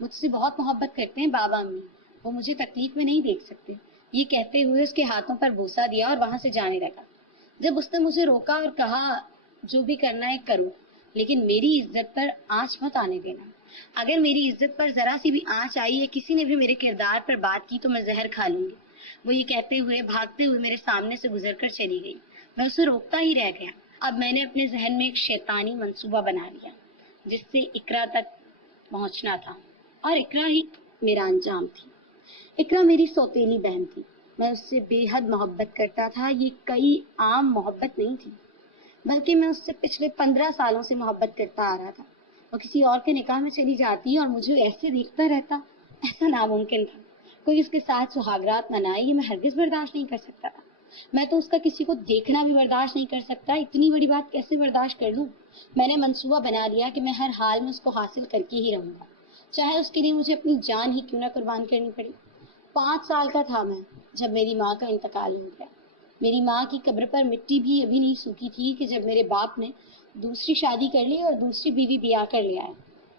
مجھ سے بہت محبت کرتے ہیں بابا امی، وہ مجھے تکلیف میں نہیں دیکھ سکتے۔ یہ کہتے ہوئے اس کے ہاتھوں پر بوسہ دیا اور وہاں سے جانے لگا۔ جب اس نے مجھے روکا اور کہا جو بھی کرنا ہے کرو، لیکن میری عزت پر آنچ مت آنے دینا۔ اگر میری عزت پر ذرا سی بھی آنچ آئی یا کسی نے بھی میرے کردار پر بات کی تو میں زہر کھا لوں گی۔ وہ یہ کہتے ہوئے بھاگتے ہوئے میرے سامنے سے گزر کر چلی گئی۔ میں اسے روکتا ہی رہ گیا۔ اب میں نے اپنے ذہن میں ایک شیطانی منصوبہ بنا لیا جس سے اقرا تک پہنچنا تھا، اور اقرا ہی میرا انجام تھی۔ اقرا میری سوتیلی بہن تھی، میں اس سے بے حد محبت کرتا تھا۔ یہ کوئی عام محبت نہیں تھی، بلکہ میں اس سے پچھلے 15 سالوں سے محبت کرتا آ رہا تھا۔ وہ کسی اور کے نکاح میں چلی جاتی اور مجھے ایسے دیکھتا رہتا، ایسا ناممکن تھا۔ کوئی اس کے ساتھ سہاگرات منائے، یہ میں ہرگز برداشت نہیں کر سکتا تھا۔ میں تو اس کا کسی کو دیکھنا بھی برداشت نہیں کر سکتا، اتنی بڑی بات کیسے برداشت کر لوں؟ میں نے منصوبہ بنا لیا کہ میں ہر حال میں اس کو حاصل کر کے ہی رہوں گا، چاہے اس کے لیے مجھے اپنی جان ہی کیوں نہ قربان کرنی پڑے۔ 5 سال کا تھا میں جب میری ماں کا انتقال ہو گیا۔ میری ماں کی قبر پر مٹی بھی ابھی نہیں سوکھی تھی کہ جب میرے باپ نے دوسری شادی کر لی اور دوسری بیوی بیاہ کر لے آئے۔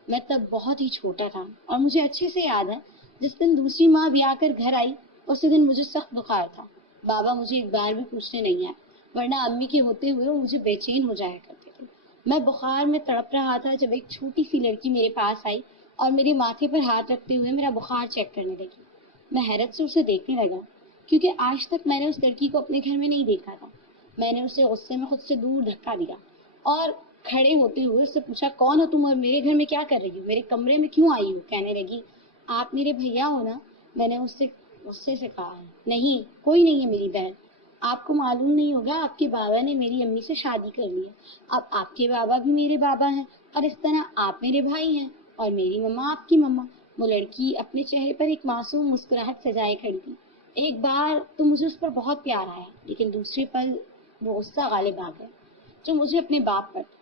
میں تب بہت ہی چھوٹا تھا اور مجھے اچھے سے یاد ہے جس دن دوسری ماں بیاہ کر گھر آئی اسی دن مجھے سخت بخار تھا۔ بابا مجھے ایک بار بھی پوچھنے نہیں آئے، ورنہ امی کے ہوتے ہوئے وہ مجھے بے چین ہو جایا کرتے تھے۔ میں بخار میں تڑپ رہا تھا جب ایک چھوٹی سی لڑکی میرے پاس آئی اور میرے ماتھے پر ہاتھ رکھتے ہوئے میرا بخار چیک کرنے لگی۔ میں حیرت سے اسے دیکھنے لگا کیونکہ آج تک میں نے اس لڑکی کو اپنے گھر میں نہیں دیکھا تھا۔ میں نے اسے غصے میں خود سے دور دھکا دیا اور کھڑے ہوتے ہوئے اس سے پوچھا کون ہو تم اور میرے گھر میں کیا کر رہی ہو، میرے کمرے میں کیوں آئی ہو؟ کہنے لگی آپ میرے بھیا ہو نا؟ میں نے اس سے غصے سے کہا نہیں، کوئی نہیں ہے میری بہن۔ آپ کو معلوم نہیں ہوگا، آپ کے بابا نے میری امی سے شادی کر لی ہے، اب آپ کے بابا بھی میرے بابا ہیں اور اس طرح آپ میرے بھائی ہیں اور میری مما آپ کی مما۔ وہ لڑکی اپنے چہرے پر ایک معصوم مسکراہٹ سجائے کھڑی تھی۔ ایک بار تو مجھے اس پر بہت پیار آیا، لیکن دوسرے پل وہ غصہ غالب آ گیا جو مجھے اپنے باپ پر تھا،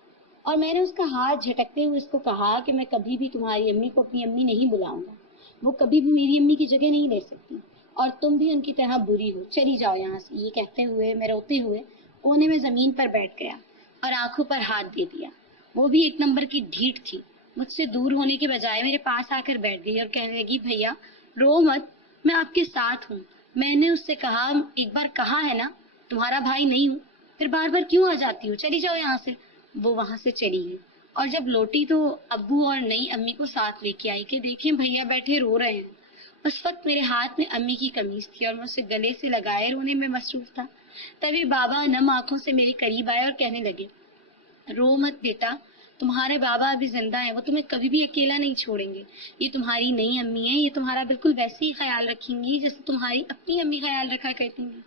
اور میں نے اس کا ہاتھ جھٹکتے ہوئے اس کو کہا کہ میں کبھی بھی تمہاری امی کو اپنی امی نہیں بلاؤں گا، وہ کبھی بھی میری امی کی جگہ نہیں لے سکتی، اور تم بھی ان کی طرح بری ہو، چلی جاؤ یہاں سے۔ یہ کہتے ہوئے میں روتے ہوئے کونے میں زمین پر بیٹھ گیا اور آنکھوں پر ہاتھ دے دیا۔ وہ بھی ایک نمبر کی ڈھیٹ تھی، مجھ سے دور ہونے کے بجائے میرے پاس آ کر بیٹھ گئی اور کہنے لگی بھیا رو مت، میں آپ کے ساتھ ہوں۔ میں نے اس سے کہا ایک بار کہا ہے نا تمہارا بھائی نہیں ہوں، پھر بار بار کیوں آ جاتی ہو، چلی جاؤ یہاں سے۔ وہ وہاں سے چلی گئی اور جب لوٹی تو ابو اور نئی امی کو ساتھ لے کے آئی کہ دیکھیں بھیا بیٹھے رو رہے ہیں۔ اس وقت میرے ہاتھ میں امی کی قمیض تھی اور میں اسے گلے سے لگائے رونے میں مصروف تھا۔ تبھی بابا نم آنکھوں سے میرے قریب آئے اور کہنے لگے رو مت بیٹا، تمہارے بابا ابھی زندہ ہیں، وہ تمہیں کبھی بھی اکیلا نہیں چھوڑیں گے۔ یہ تمہاری نئی امی ہیں، یہ تمہارا بالکل ویسے ہی خیال رکھیں گی جیسے تمہاری اپنی امی خیال رکھا کرتی ہیں۔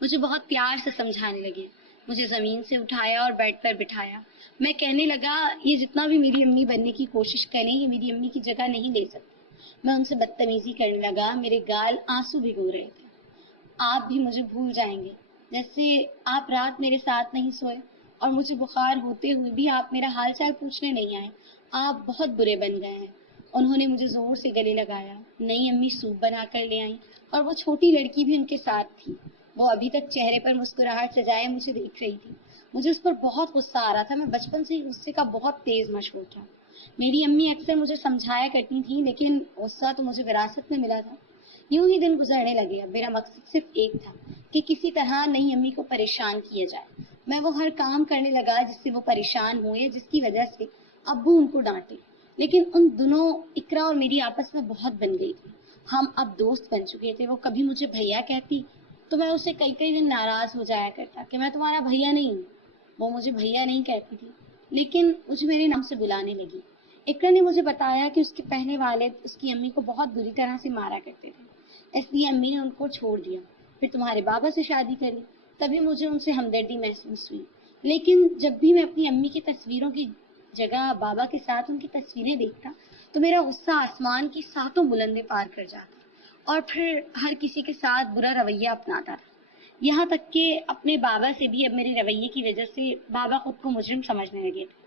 مجھے بہت پیار سے سمجھانے لگے، مجھے زمین سے اٹھایا اور بیڈ پر بٹھایا۔ میں کہنے لگا یہ جتنا بھی میری امی بننے کی کوشش کریں یہ میری امی کی جگہ نہیں لے سکتی۔ میں ان سے بدتمیزی کرنے لگا، میرے گال آنسو بھگو رہے تھے۔ آپ بھی مجھے بھول جائیں گے، جیسے آپ رات میرے ساتھ نہیں سوئے اور مجھے بخار ہوتے ہوئے بھی آپ میرا حال چال پوچھنے نہیں آئے۔ آپ بہت برے بن گئے ہیں۔ انہوں نے مجھے زور سے گلے لگایا، نئی امی سوپ بنا کر لے آئیں اور وہ چھوٹی لڑکی بھی ان کے ساتھ تھی۔ وہ ابھی تک چہرے پر مسکراہٹ سجائے مجھے دیکھ رہی تھی۔ مجھے اس پر بہت غصہ آ رہا تھا، میں بچپن سے ہی غصے کا بہت تیز مشہور تھا۔ میری امی اکثر مجھے سمجھایا کرتی تھیں لیکن غصہ تو مجھے وراثت میں ملا تھا۔ یوں ہی دن گزرنے لگے۔ اب میرا مقصد صرف ایک تھا کہ کسی طرح نئی امی کو پریشان کیا جائے۔ میں وہ ہر کام کرنے لگا جس سے وہ پریشان ہوئے، جس کی وجہ سے ابو ان کو ڈانٹے۔ لیکن ان دنوں اقرا اور میری آپس میں بہت بن گئی تھی، ہم اب دوست بن چکے تھے۔ وہ کبھی مجھے بھیا کہتی تو میں اسے کئی دن ناراض ہو جایا کرتا کہ میں تمہارا بھیا نہیں ہوں۔ وہ مجھے بھیا نہیں کہتی تھی لیکن مجھے میرے نام سے بلانے لگی۔ اقرا نے مجھے بتایا کہ اس کے پہلے والد اس کی امی کو بہت بری طرح سے مارا کرتے تھے، اس لیے امی نے ان کو چھوڑ دیا، پھر تمہارے بابا سے شادی کری، تبھی مجھے ان سے ہمدردی محسوس ہوئی۔ لیکن جب بھی میں اپنی امی کی تصویروں کی جگہ بابا کے ساتھ ان کی تصویریں دیکھتا تو میرا غصہ آسمان کی 7 بلندیں پار کر جاتا اور پھر ہر کسی کے ساتھ برا رویہ اپناتا تھا، یہاں تک کہ اپنے بابا سے بھی اب میرے رویے کی وجہ سے بابا خود کو مجرم سمجھنے لگے تھے۔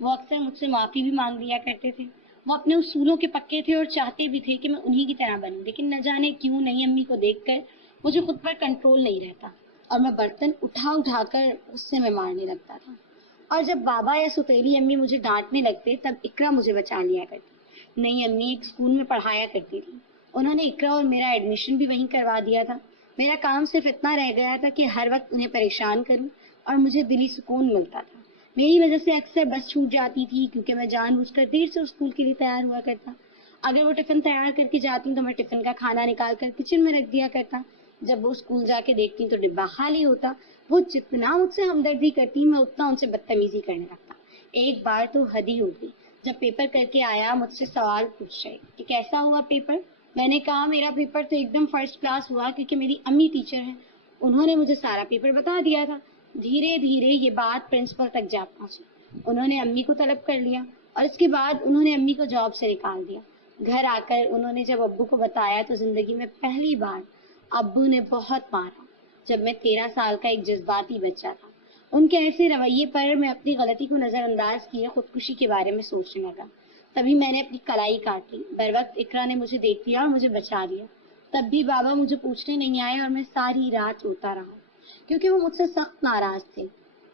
وہ اکثر مجھ سے معافی بھی مانگ لیا کرتے تھے۔ وہ اپنے اصولوں کے پکے تھے اور چاہتے بھی تھے کہ میں انہی کی طرح بنوں، لیکن نہ جانے کیوں نئی امی کو دیکھ کر مجھے خود پر کنٹرول نہیں رہتا اور میں برتن اٹھا کر غصے میں مارنے لگتا تھا۔ اور جب بابا یا سوتیلی امی مجھے ڈانٹنے لگتے تب اقرا مجھے بچا لیا کرتی۔ نہیں امی ایک اسکول میں پڑھایا کرتی تھی، انہوں نے اقرا اور میرا ایڈمیشن بھی وہیں کروا دیا تھا. میرا کام صرف اتنا رہ گیا تھا کہ ہر وقت انہیں پریشان کروں اور مجھے دلی سکون ملتا تھا. میری وجہ سے اکثر بس چھوٹ جاتی تھی کیونکہ میں جان بوجھ کر دیر سے اسکول کے لیے تیار ہوا کرتا. اگر وہ ٹفن تیار کر کے جاتی تو میں ٹفن کا کھانا نکال کر کچن میں رکھ دیا کرتا. جب وہ اسکول جا کے دیکھتی تو ڈبہ خالی ہوتا. وہ جتنا مجھ سے ہمدردی کرتی میں اتنا ان سے بدتمیزی کرنے لگتا. ایک بار تو حد ہی ہو گئی. جب پیپر کر کے آیا مجھ سے سوال پوچھ رہے کہ کیسا ہوا پیپر. میں نے کہا میرا پیپر تو ایک دم فرسٹ کلاس ہوا کیونکہ میری امی ٹیچر ہیں. انہوں نے مجھے سارا پیپر بتا دیا تھا. دھیرے دھیرے یہ بات پرنسپل تک جا پہنچی. انہوں نے امی کو طلب کر لیا اور اس کے بعد انہوں نے امی کو جاب سے نکال دیا. گھر آ کر انہوں نے جب ابو کو بتایا تو زندگی میں پہلی بار ابو نے بہت مارا. جب میں 13 سال کا ایک جذباتی بچہ تھا ان کے ایسے رویے پر میں اپنی غلطی کو نظر انداز کیے خودکشی کے بارے میں سوچنے لگا. تبھی میں نے اپنی کلائی کاٹ لی. بر وقت اقرا نے مجھے دیکھ لیا اور مجھے بچا لیا. تب بھی بابا مجھے پوچھنے نہیں آئے اور میں ساری رات روتا رہا کیونکہ وہ مجھ سے سخت ناراض تھے.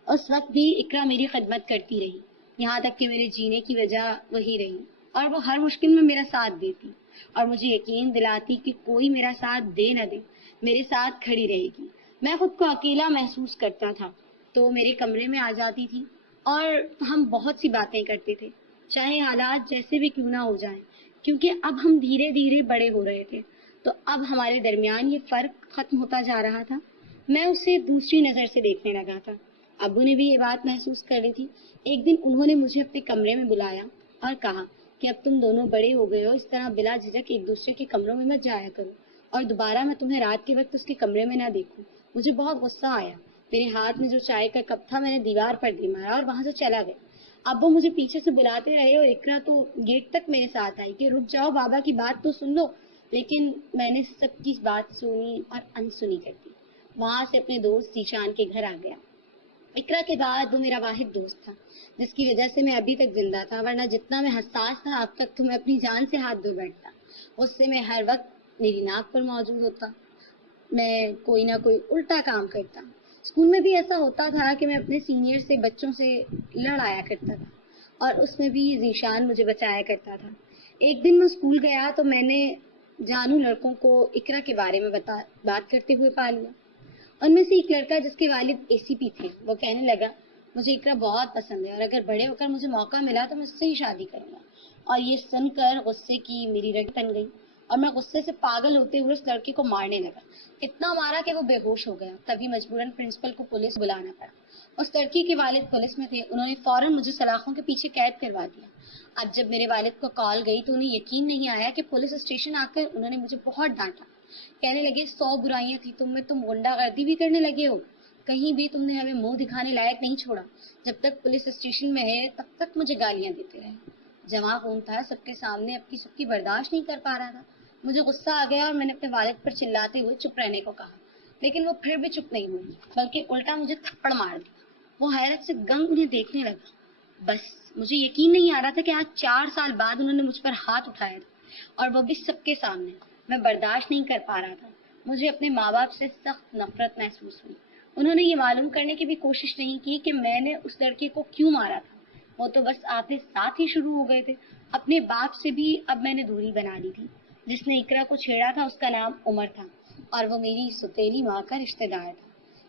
اس وقت بھی اقرا میری خدمت کرتی رہی یہاں تک کہ میرے جینے کی وجہ وہی رہی اور وہ ہر مشکل میں میرا ساتھ دیتی اور مجھے یقین دلاتی کہ کوئی میرا ساتھ دے نہ دے میرے ساتھ کھڑی رہے گی. میں خود کو اکیلا محسوس کرتا تھا تو میرے کمرے میں آ جاتی تھی اور ہم بہت سی باتیں کرتے تھے چاہے حالات جیسے بھی کیوں نہ ہو جائیں کیونکہ اب ہم دھیرے دھیرے بڑے ہو رہے تھے تو اب ہمارے درمیان یہ فرق ختم ہوتا جا رہا تھا. میں اسے دوسری نظر سے دیکھنے لگا تھا. ابو نے بھی یہ بات محسوس کر لی تھی. ایک دن انہوں نے مجھے اپنے کمرے میں بلایا اور کہا کہ اب تم دونوں بڑے ہو گئے ہو اس طرح بلا جھجک ایک دوسرے کے کمروں میں مت جایا کرو اور دوبارہ میں تمہیں رات کے وقت اس کے کمرے میں نہ دیکھوں. مجھے بہت غصہ آیا. میرے ہاتھ میں جو چائے کا کپ تھا میں نے دیوار پر دے مارا اور وہاں سے چلا گیا. ابو مجھے پیچھے سے بلاتے رہے اور اقرا تو گیٹ تک میرے ساتھ آئی کہ رک جاؤ بابا کی بات تو سن لو. لیکن میں نے سب کی بات سنی اور انسنی کر دی. وہاں سے اپنے دوست ذیشان کے گھر آ گیا. اقرا کے بعد وہ میرا واحد دوست تھا جس کی وجہ سے میں ابھی تک زندہ تھا ورنہ جتنا میں حساس تھا اب تک تو میں اپنی جان سے ہاتھ دھو بیٹھتا. اس سے میں ہر وقت میری ناک پر موجود ہوتا. میں کوئی نہ کوئی الٹا کام کرتا. اسکول میں بھی ایسا ہوتا تھا کہ میں اپنے سینئر سے بچوں سے لڑ آیا کرتا تھا اور اس میں بھی ذیشان مجھے بچایا کرتا تھا. ایک دن میں اسکول گیا تو میں نے جانو لڑکوں کو اقرا کے بارے میں بات کرتے ہوئے پا لیا. ان میں سے ایک لڑکا جس کے والد ACP تھے وہ کہنے لگا مجھے اقرا بہت پسند ہے اور اگر بڑے ہو کر مجھے موقع ملا تو میں اس سے ہی شادی کروں گا. اور یہ سن کر غصے کی میری رگ تن گئی اور میں غصے سے پاگل ہوتے ہوئے اس لڑکے کو مارنے لگا. اتنا مارا کہ وہ بے ہوش ہو گیا. تبھی مجبوراً پرنسپل کو پولیس بلانا پڑا. اس لڑکی کے والد پولیس میں تھے. انہوں نے فوراً مجھے سلاخوں کے پیچھے قید کروا دیا. اب جب میرے والد کو کال گئی تو انہیں یقین نہیں آیا کہ پولیس اسٹیشن آ کر انہوں نے مجھے بہت ڈانٹا. کہنے لگے 100 برائیاں تھی تم میں, تم غنڈہ گردی بھی کرنے لگے ہو. کہیں بھی تم نے ہمیں منہ دکھانے لائق نہیں چھوڑا. جب تک پولیس اسٹیشن میں ہے تب تک مجھے گالیاں دیتے رہے. جمع خون تھا سب کے سامنے اب کی سب کی برداشت نہیں کر پا رہا تھا. مجھے غصہ آ گیا اور میں نے اپنے والد پر چلاتے ہوئے چپ رہنے کو کہا لیکن وہ پھر بھی چپ نہیں ہوئی بلکہ الٹا مجھے تھپڑ مار دیا. وہ حیرت سے گنگ انہیں دیکھنے لگا. بس مجھے یقین نہیں آ رہا تھا کہ آج 4 سال بعد انہوں نے مجھ پر ہاتھ اٹھایا تھا اور وہ بھی سب کے سامنے. میں برداشت نہیں کر پا رہا تھا. مجھے اپنے ماں باپ سے سخت نفرت محسوس ہوئی. انہوں نے یہ معلوم کرنے کی بھی کوشش نہیں کی کہ میں نے اس لڑکے کو کیوں مارا تھا. وہ تو بس آتے ساتھ ہی شروع ہو گئے تھے. اپنے باپ سے بھی اب میں نے دوری بنا لی تھی. جس نے اقرا کو چھیڑا تھا اس کا نام عمر تھا اور وہ میری سوتیلی ماں کا رشتہ دار تھا.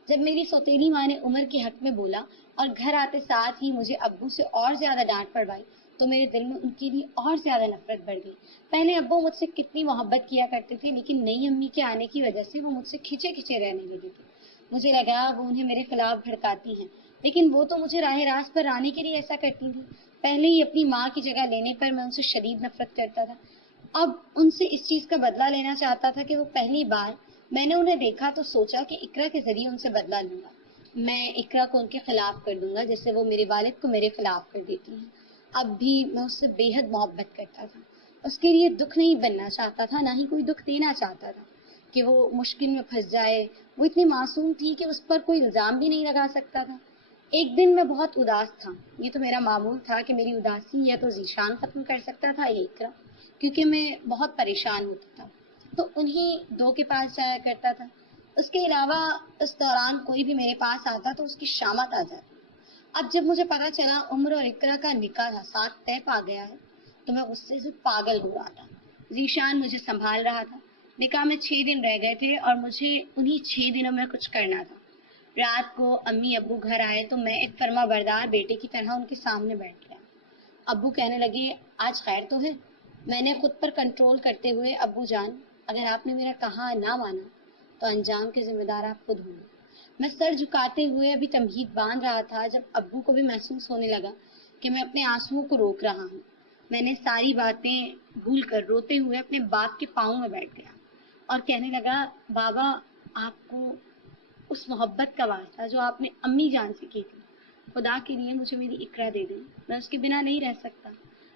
جب میری سوتیلی ماں نے عمر کے حق میں بولا اور گھر آتے ساتھ ہی مجھے ابو سے اور زیادہ ڈانٹ پڑوائی تو میرے دل میں ان کے لیے اور زیادہ نفرت بڑھ گئی. پہلے ابو مجھ سے کتنی محبت کیا کرتے تھے لیکن نئی امی کے آنے کی وجہ سے وہ مجھ سے کھچے کھچے رہنے لگے تھے. مجھے لگا وہ انہیں میرے خلاف بھڑکاتی ہیں لیکن وہ تو مجھے راہ راست پر آنے کے لیے ایسا کرتی تھی. پہلے ہی اپنی ماں کی جگہ لینے پر میں ان سے شدید نفرت کرتا تھا. اب ان سے اس چیز کا بدلہ لینا چاہتا تھا کہ وہ پہلی بار میں نے انہیں دیکھا تو سوچا کہ اقرا کے ذریعے ان سے بدلہ لوں گا. میں اقرا کو ان کے خلاف کر دوں گا جیسے وہ میرے والد کو میرے خلاف کر دیتی ہیں. اب بھی میں اس سے بے حد محبت کرتا تھا. اس کے لیے دکھ نہیں بننا چاہتا تھا نہ ہی کوئی دکھ دینا چاہتا تھا کہ وہ مشکل میں پھنس جائے. وہ اتنی معصوم تھی کہ اس پر کوئی الزام بھی نہیں لگا سکتا تھا. ایک دن میں بہت اداس تھا. یہ تو میرا معمول تھا کہ میری اداسی یا تو ذیشان ختم کر سکتا تھا یا اقرا کیونکہ میں بہت پریشان ہوتا تھا تو انہیں دو کے پاس جایا کرتا تھا. اس کے علاوہ اس دوران کوئی بھی میرے پاس آتا تو اس کی شامت آ جاتی. اب جب مجھے پتا چلا عمر اور اقرا کا نکاح ساتھ طے پا گیا ہے تو میں غصے سے پاگل ہو رہا تھا. ذیشان مجھے سنبھال رہا تھا. نکاح میں 6 دن رہ گئے تھے اور مجھے انہی 6 دنوں میں کچھ کرنا تھا. رات کو امی ابو گھر آئے تو میں ایک فرما بردار بیٹے کی طرح ان کے سامنے بیٹھ گیا. ابو کہنے لگے آج خیر تو ہے. میں نے خود پر کنٹرول کرتے ہوئے ابو جان اگر آپ نے میرا کہا نہ مانا تو انجام کے ذمہ دار آپ خود ہوں گے. میں سر جھکاتے ہوئے ابھی تمہید باندھ رہا تھا جب ابو کو بھی محسوس ہونے لگا کہ میں اپنے آنسوؤں کو روک رہا ہوں. میں نے ساری باتیں بھول کر روتے ہوئے اپنے باپ کے پاؤں میں بیٹھ گیا اور کہنے لگا بابا آپ کو اس محبت کا واسطہ جو آپ نے امی جان سے کی تھی خدا کے لیے مجھے میری اقرا دے دیں. میں اس کے بنا نہیں رہ سکتا.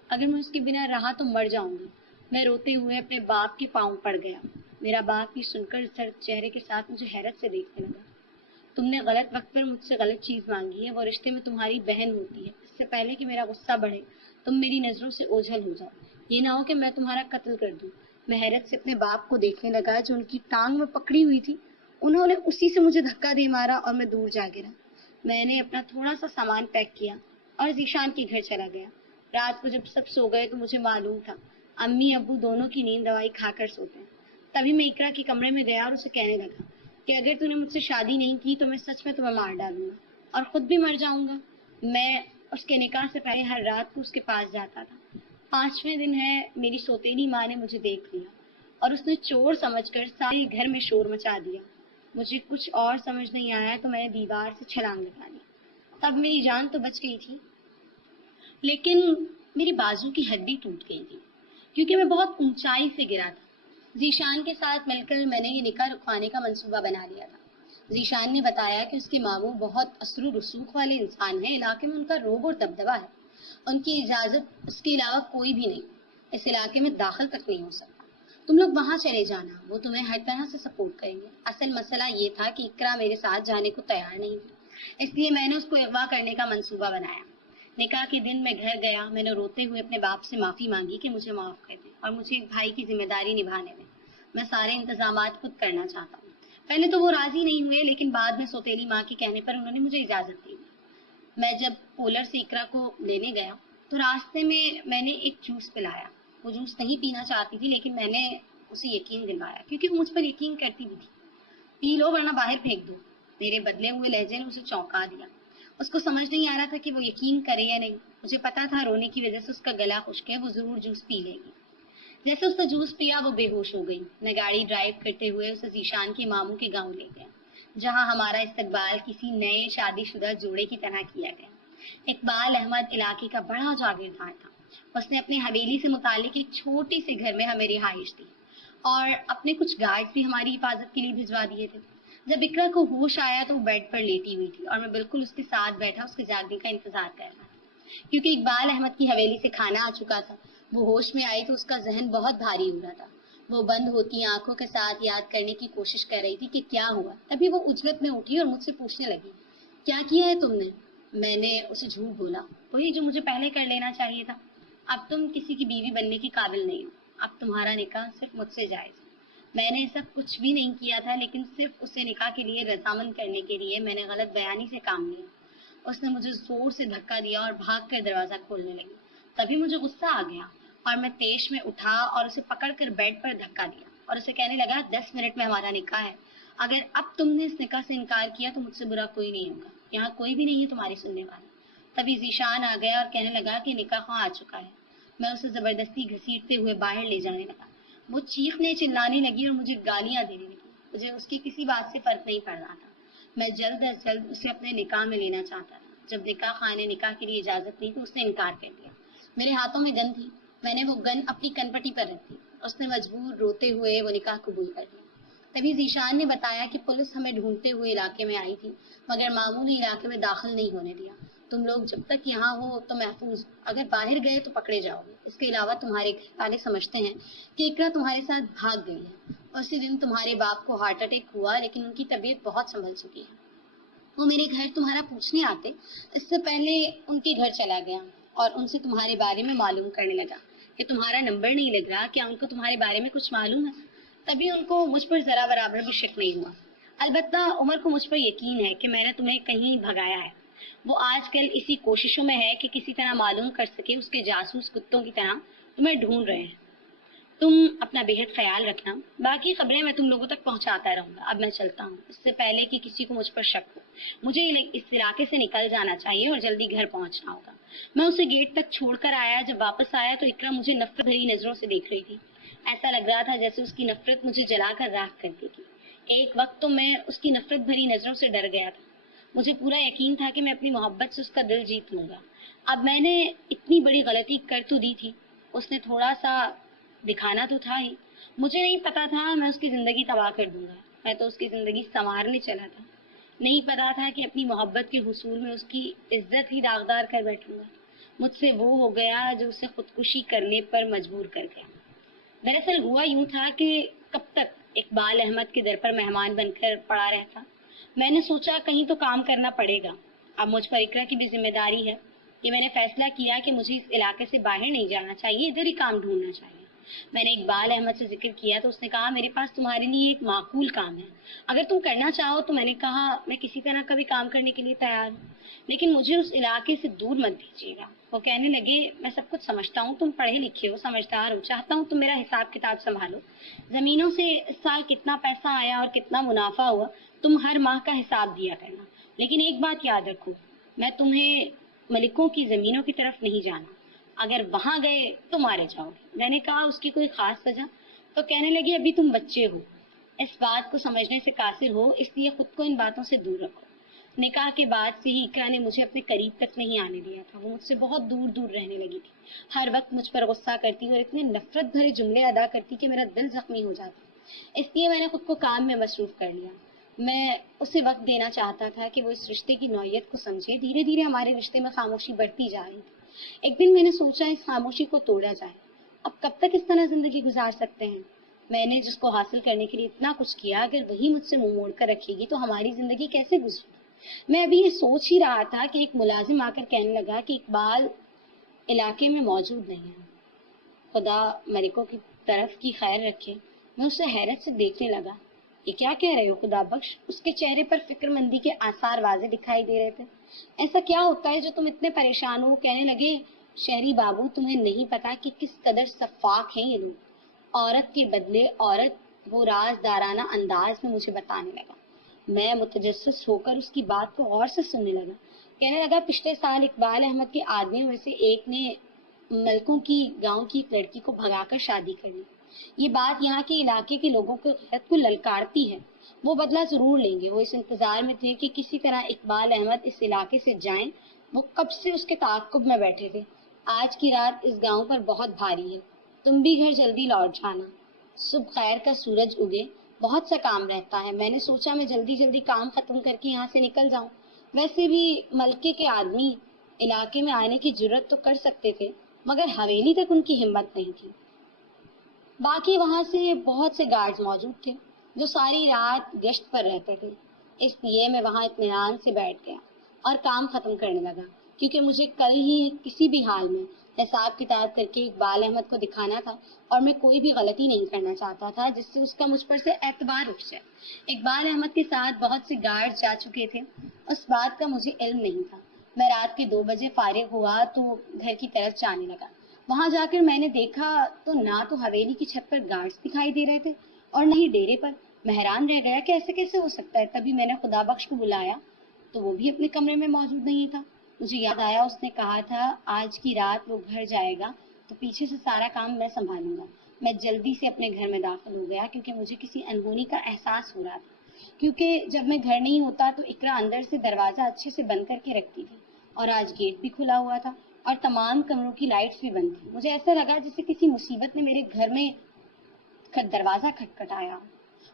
اگر میں اس کے بنا رہا تو مر جاؤں گی. میں روتے ہوئے اپنے باپ کے پاؤں پڑ گیا. میرا باپ یہ سن کر سرد چہرے کے ساتھ مجھے حیرت سے دیکھنے لگا. تم نے غلط وقت پر مجھ سے غلط چیز مانگی ہے. وہ رشتے میں تمہاری بہن ہوتی ہے. اس سے پہلے کہ میرا غصہ بڑھے تم میری نظروں سے اوجھل ہو جاؤ. یہ نہ ہو کہ میں تمہارا قتل کر دوں. میں حیرت سے اپنے باپ کو دیکھنے لگا جو ان کی ٹانگ میں پکڑی ہوئی تھی. انہوں نے اسی سے مجھے دھکا دے مارا اور میں دور جا گرا. میں نے اپنا تھوڑا سا سامان پیک کیا اور ذیشان کے گھر چلا گیا. رات کو جب سب سو گئے تو مجھے معلوم تھا امی ابو دونوں کی نیند دوائی کھا کر سوتے ہیں. تبھی میں اقرا کے کمرے میں گیا اور اسے کہنے لگا کہ اگر تو نے مجھ سے شادی نہیں کی تو میں سچ میں تمہیں مار ڈالوں گا اور خود بھی مر جاؤں گا. میں اس کے نکاح سے پہلے ہر رات کو اس کے پاس جاتا تھا. 5ویں دن ہے میری سوتیلی ماں نے مجھے دیکھ لیا اور اس نے چور سمجھ کر سارے گھر میں شور مچا دیا. مجھے کچھ اور سمجھ نہیں آیا تو میں نے دیوار سے چھلانگ لگا لی. تب میری جان تو بچ گئی تھی لیکن میری بازو کی ہڈی ٹوٹ گئی تھی کیونکہ میں بہت اونچائی سے گرا تھا. ذیشان کے ساتھ مل کر میں نے یہ نکاح رکوانے کا منصوبہ بنا لیا تھا. ذیشان نے بتایا کہ اس کے ماموں بہت اثر و رسوخ والے انسان ہیں. علاقے میں ان کا روب اور دبدبہ ہے. ان کی اجازت اس کے علاوہ کوئی بھی نہیں اس علاقے میں داخل تک نہیں ہو سکتا. تم لوگ وہاں چلے جانا. وہ تمہیں ہر طرح سے سپورٹ کریں گے. اصل مسئلہ یہ تھا کہ اقرا میرے ساتھ جانے کو تیار نہیں تھی اس لیے میں نے اس کو اغوا کرنے کا منصوبہ بنایا. نکاح کے دن میں گھر گیا. میں نے روتے ہوئے اپنے باپ سے معافی مانگی کہ مجھے معاف کر دیں اور مجھے ایک بھائی کی ذمہ داری نبھانے دیں. میں سارے انتظامات خود کرنا چاہتا ہوں. پہلے تو وہ راضی نہیں ہوئے لیکن بعد میں سوتیلی ماں کے کہنے پر انہوں نے مجھے اجازت دی. میں جب پولر سے اقرا کو لینے گیا تو راستے میں نے ایک جوس پلایا. وہ جوس نہیں پینا چاہتی تھی لیکن میں نے اسے یقین دلوایا کیونکہ وہ مجھ پر یقین کرتی بھی تھی. پی لو ورنہ باہر پھینک دو. میرے بدلے ہوئے لہجے نے اسے چونکا دیا. اس کو سمجھ نہیں آ رہا تھا کہ وہ یقین کرے یا نہیں. مجھے پتا تھا رونے کی وجہ سے اس کا گلا خشک ہے. وہ ضرور جوس پی لے گی. جیسے اس نے جوس پیا وہ بے ہوش ہو گئی. میں گاڑی ڈرائیو کرتے ہوئے اسے ذیشان کے ماموں کے گاؤں لے گیا جہاں ہمارا استقبال کسی نئے شادی شدہ جوڑے کی طرح کیا گیا. اقبال احمد علاقے کا بڑا جاگیردار تھا. اس نے اپنی حویلی سے متعلق ایک چھوٹے سے گھر میں ہمیں رہائش دی اور اپنے کچھ گارڈ بھی ہماری حفاظت کے لیے بھجوا دیے تھے. جب اقرا کو ہوش آیا تو وہ بیڈ پر لیٹی ہوئی تھی اور میں بالکل اس کے ساتھ بیٹھا اس کے جاگنے کا انتظار کر رہا تھا کیونکہ اقبال احمد کی حویلی سے کھانا آ چکا تھا. وہ ہوش میں آئی تو اس کا ذہن بہت بھاری ہو رہا تھا. وہ بند ہوتی آنکھوں کے ساتھ یاد کرنے کی کوشش کر رہی تھی کہ کیا ہوا. تبھی وہ عجلت میں اٹھی اور مجھ سے پوچھنے لگی کیا کیا ہے تم نے. میں نے اسے جھوٹ بولا. وہی جو مجھے پہلے کر لینا چاہیے تھا. اب تم کسی کی بیوی بننے کی قابل نہیں ہو. اب تمہارا نکاح صرف مجھ سے جائز. میں نے ایسا کچھ بھی نہیں کیا تھا لیکن صرف اسے نکاح کے لیے رضامند کرنے کے لیے میں نے غلط بیانی سے کام لیا. اس نے مجھے زور سے دھکا دیا اور بھاگ کر دروازہ کھولنے لگی. تبھی مجھے غصہ آ گیا اور میں تیش میں اٹھا اور اسے پکڑ کر بیڈ پر دھکا دیا اور اسے کہنے لگا 10 منٹ میں ہمارا نکاح ہے. اگر اب تم نے اس نکاح سے انکار کیا تو مجھ سے برا کوئی نہیں ہوگا. یہاں کوئی بھی نہیں ہے تمہاری سننے والا. تبھی ذیشان آ گیا اور کہنے لگا کہ نکاح خواہ آ چکا ہے. میں اسے زبردستی گھسیٹتے ہوئے باہر لے جانے لگا. وہ چیخنے چلانے لگی اور مجھے گالیاں دینے لگی. مجھے اس کی کسی بات سے فرق نہیں پڑ رہا تھا. میں جلد از جلد اسے اپنے نکاح میں لینا چاہتا تھا. جب نکاح خواہ نے نکاح کے لیے اجازت دی تو اس نے انکار کر دیا. میرے ہاتھوں میں گن تھی. میں نے وہ گن اپنی کنپٹی پر رکھ دی. اس نے مجبور روتے ہوئے وہ نکاح قبول کر لیا. تبھی ذیشان نے بتایا کہ پولیس ہمیں ڈھونڈتے ہوئے علاقے میں آئی تھی مگر ماموں نے علاقے میں داخل نہیں ہونے دیا. تم لوگ جب تک یہاں ہو تو محفوظ. اگر باہر گئے تو پکڑے جاؤ گے. اس کے علاوہ تمہارے گھر والے سمجھتے ہیں کہ اقرا تمہارے ساتھ بھاگ گئی ہے. اسی دن تمہارے باپ کو ہارٹ اٹیک ہوا لیکن ان کی طبیعت بہت سنبھل چکی ہے. وہ میرے گھر تمہارا پوچھنے آتے اس سے پہلے ان کے گھر چلا گیا اور ان سے تمہارے بارے میں معلوم کرنے لگا کہ تمہارا نمبر نہیں لگ رہا. کیا ان کو تمہارے بارے میں کچھ معلوم ہے؟ تبھی ان کو مجھ پر ذرا برابر بھی شک نہیں ہوا. البتہ عمر کو مجھ پر یقین ہے کہ میں نے تمہیں کہیں بھگایا ہے. وہ آج کل اسی کوششوں میں ہے کہ کسی طرح معلوم کر سکے اس کے جاسوس کتوں کی طرح تمہیں ڈھونڈ رہے ہیں. تم اپنا بےحد خیال رکھنا. باقی خبریں میں تم لوگوں تک پہنچاتا رہوں گا. اب میں چلتا ہوں. اس سے پہلے کہ کسی کو مجھ پر شک ہو, مجھے اس علاقے سے نکل جانا چاہیے اور جلدی گھر پہنچنا ہوگا. میں اسے گیٹ تک چھوڑ کر آیا. جب واپس آیا تو اقرا مجھے نفرت بھری نظروں سے دیکھ رہی تھی. ایسا لگ رہا تھا جیسے اس کی نفرت مجھے جلا کر راکھ کر دے گی. ایک وقت تو میں اس کی نفرت بھری نظروں سے ڈر گیا تھا. مجھے پورا یقین تھا کہ میں اپنی محبت سے اس کا دل جیت لوں گا. اب میں نے اتنی بڑی غلطی کر تو دی تھی. اس نے تھوڑا سا دکھانا تو تھا ہی. مجھے نہیں پتا تھا میں اس کی زندگی تباہ کر دوں گا. میں تو اس کی زندگی سنوارنے چلا تھا. نہیں پتا تھا کہ اپنی محبت کے حصول میں اس کی عزت ہی داغدار کر بیٹھوں گا. مجھ سے وہ ہو گیا جو اسے خودکشی کرنے پر مجبور کر گیا. دراصل ہوا یوں تھا کہ کب تک اقبال احمد کے در پر مہمان بن کر پڑا رہتا. میں نے سوچا کہیں تو کام کرنا پڑے گا. اب مجھ پر اقرا کی بھی ذمہ داری ہے. یہ میں نے فیصلہ کیا کہ مجھے اس علاقے سے باہر نہیں جانا چاہیے, ادھر ہی کام ڈھونڈنا چاہیے. میں نے اقبال احمد سے ذکر کیا تو اس نے کہا میرے پاس تمہارے لیے ایک معقول کام ہے, اگر تم کرنا چاہو تو. میں نے کہا میں کسی طرح کا بھی کام کرنے کے لیے تیار ہوں, لیکن مجھے اس علاقے سے دور مت دیجیے گا. وہ کہنے لگے میں سب کچھ سمجھتا ہوں, تم پڑھے لکھے ہو, سمجھدار ہو, چاہتا ہوں تم میرا حساب کتاب سنبھالو. زمینوں سے اس سال کتنا پیسہ آیا اور کتنا منافع ہوا تم ہر ماہ کا حساب دیا کرنا. لیکن ایک بات یاد رکھو, میں تمہیں ملکوں کی زمینوں کی طرف نہیں جانا. اگر وہاں گئے تو مارے جاؤ گے. میں نے کہا اس کی کوئی خاص وجہ؟ تو کہنے لگے ابھی تم بچے ہو, اس بات کو سمجھنے سے قاصر ہو, اس لیے خود کو ان باتوں سے دور رکھو. نکاح کے بعد سے ہی اقرا نے مجھے اپنے قریب تک نہیں آنے دیا تھا. وہ مجھ سے بہت دور دور رہنے لگی تھی. ہر وقت مجھ پر غصہ کرتی اور اتنے نفرت بھرے جملے ادا کرتی کہ میرا دل زخمی ہو جاتا. اس لیے میں نے خود کو کام میں مصروف کر لیا. میں اسے وقت دینا چاہتا تھا کہ وہ اس رشتے کی نوعیت کو سمجھے. دھیرے دھیرے ہمارے رشتے میں خاموشی بڑھتی جا رہی تھی. ایک دن میں نے سوچا اس خاموشی کو توڑا جائے. اب کب تک اس طرح زندگی گزار سکتے ہیں؟ میں نے جس کو حاصل کرنے کے لیے اتنا کچھ کیا, اگر وہی مجھ سے منہ موڑ کر رکھے گی تو ہماری زندگی کیسے گزرے؟ میں ابھی یہ سوچ ہی رہا تھا کہ ایک ملازم آ کر کہنے لگا کہ اقبال علاقے میں موجود نہیں ہے. خدا ملکوں کی طرف کی خیر رکھے. میں اسے حیرت سے دیکھنے لگا. یہ کیا کہہ رہے ہو خدا بخش؟ اس کے چہرے پر فکر مندی کے آثار واضح دکھائی دے رہے تھے. ایسا کیا ہوتا ہے جو تم اتنے پریشان ہو؟ کہنے لگے شہری بابو, تمہیں نہیں پتا کہ کس قدر شفاق ہیں یہ لوگ. عورت کے بدلے عورت, وہ رازدارانہ انداز میں مجھے بتانے لگا. میں متجسس ہو کر اس کی بات کو غور سے سننے لگا. کہنے لگا پچھلے سال اقبال احمد کے آدمیوں میں سے ایک نے ملکوں کی گاؤں کی ایک لڑکی کو بھگا کر شادی کر لی. یہ بات یہاں کے علاقے کے لوگوں کے غیرت کو للکارتی ہے. وہ بدلہ ضرور لیں گے. وہ اس انتظار میں تھے کہ کسی طرح اقبال احمد اس علاقے سے جائیں. وہ کب سے اس کے تعاقب میں بیٹھے تھے. آج کی رات اس گاؤں پر بہت بھاری ہے, تم بھی گھر جلدی لوٹ جانا. صبح خیر کا سورج اگے. بہت سا کام رہتا ہے. میں نے سوچا میں جلدی جلدی کام ختم کر کے یہاں سے نکل جاؤں. ویسے بھی ملکے کے آدمی علاقے میں آنے کی جرت تو کر سکتے تھے, مگر حویلی تک ان کی ہمت نہیں تھی. باقی وہاں سے بہت سے گارڈز موجود تھے جو ساری رات گشت پر رہتے تھے. اس لیے میں وہاں اطمینان سے بیٹھ گیا اور کام ختم کرنے لگا, کیونکہ مجھے کل ہی کسی بھی حال میں حساب کتاب کر کے اقبال احمد کو دکھانا تھا, اور میں کوئی بھی غلطی نہیں کرنا چاہتا تھا جس سے اس کا مجھ پر سے اعتبار اٹھ جائے. اقبال احمد کے ساتھ بہت سے گارڈ جا چکے تھے, اس بات کا مجھے علم نہیں تھا. میں رات کے 2 بجے فارغ ہوا تو گھر کی طرف جانے لگا. وہاں جا کر میں نے دیکھا تو نہ تو حویلی کی چھت پر گارڈز دکھائی دے رہے تھے اور نہ ہی ڈیرے پر. میں حیران رہ گیا کہ ایسے کیسے ہو سکتا ہے. تبھی میں نے خدا بخش کو بلایا تو وہ بھی اپنے کمرے میں موجود نہیں تھا. مجھے یاد آیا اس نے کہا تھا آج کی رات وہ گھر جائے گا تو پیچھے سے سارا کام میں سنبھالوں گا. میں جلدی سے اپنے گھر میں داخل ہو گیا کیونکہ مجھے کسی انہونی کا احساس ہو رہا تھا, کیونکہ جب میں گھر نہیں ہوتا تو اقرا اندر سے دروازہ اچھے سے بند کر کے رکھتی تھی, اور آج گیٹ بھی کھلا ہوا تھا اور تمام کمروں کی لائٹس بھی بند تھی. مجھے ایسا لگا جیسے کسی مصیبت نے میرے گھر میں دروازہ کھٹکھٹایا.